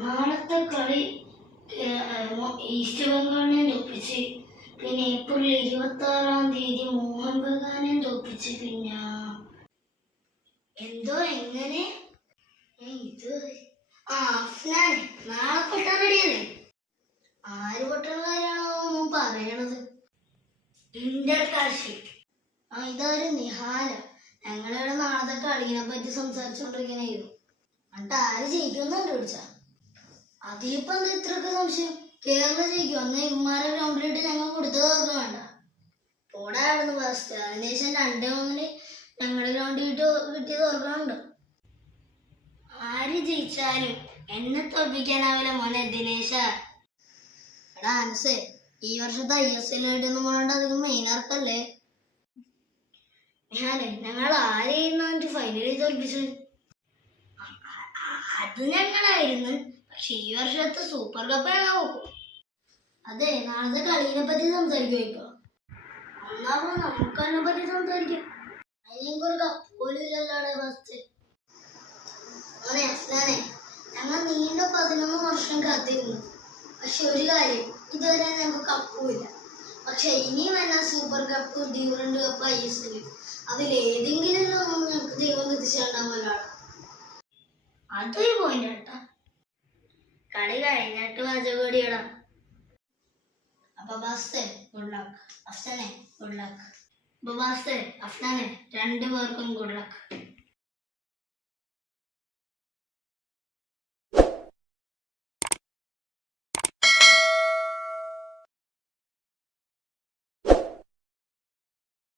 നാളത്തെ കളി ഈസ്റ്റ് ബംഗാളിനെ തോപ്പിച്ച്, പിന്നെ ഏപ്രിൽ 26 മോഹൻ ബഗാനെ തോപ്പിച്ച്, പിന്നെ എന്തോ എങ്ങനെ ഇത് അഫ്നാനെ നാളെ പൊട്ടാൻ റെഡിയല്ലേ? ആര് പൊട്ടുന്ന കാര്യമാണോ പറയണത്? ഇന്റർ കാശി ഇതാരും നിഹാല ഞങ്ങളിവിടെ നാളത്തെ കളിനെ പറ്റി സംസാരിച്ചോണ്ടിരിക്കണായിരുന്നു. എന്നിട്ട് ആര് ജയിക്കുമെന്ന് കണ്ടുപിടിച്ച അതിലിപ്പോ എന്താ ഇത്രയൊക്കെ സംശയം? കേരള ജയിക്കും. അന്ന് ഇമ്മാരെ ഗ്രൗണ്ടിലിട്ട് ഞങ്ങൾ കൊടുത്തതൊക്കെ വേണ്ട പോടായിരുന്നു ഫസ്റ്റ്. അതിനുശേഷം 2-1 ഞങ്ങളുടെ ഗ്രൗണ്ടിലിട്ട് കിട്ടിയത് ഓർക്കണുണ്ട്. ആര് ജയിച്ചാലും എന്നെ തോൽപ്പിക്കാനാവില്ല മോനെ ദിനേശ. എടാ അനസേ, ഈ വർഷത്തെ ISL ആയിട്ടൊന്നും പോകണ്ട, അധികം മെയിനാർക്കല്ലേ? ഞങ്ങൾ ആരെയും ഫൈനലിൽ തോൽപ്പിച്ചത് അത് ഞങ്ങളായിരുന്നു. പക്ഷെ ഈ വർഷത്തെ സൂപ്പർ കപ്പ് ഞങ്ങൾ നോക്കും. അതെ, നാളത്തെ കളീനെ പറ്റി സംസാരിക്കും. ഇപ്പൊ ഒന്നാമോ നമുക്ക് അതിനെ പറ്റി സംസാരിക്കാം. അതിനും ഒരു കപ്പ് പോലും ഇല്ലല്ലോടെ ഫസ്റ്റ്. ഞങ്ങൾ നീണ്ട 11 വർഷം കാത്തിരുന്നു. പക്ഷെ ഒരു കാര്യം, ഇതുവരെ ഞങ്ങൾക്ക് കപ്പുമില്ല. പക്ഷെ ഇനി വന്ന super cup, Durand cup, ISL അതിലേതെങ്കിലും ഞങ്ങൾക്ക് ദൈവം എത്തിച്ചുണ്ടാവുമല്ലോ. അതൊരു പോയിന്റ് കേട്ടാ. കളി കഴിഞ്ഞിട്ട് വാചകോടിയടാ. അപ്പൊ ബാസ്തേ ഗുഡ് ലക്ക്, അഫ്സാനെ ഗുഡ് ലക്ക്. അപ്പൊ ബാസ്തേ അഫ്നാനെ 2 പേർക്കും ഗുഡ് ലക്ക്.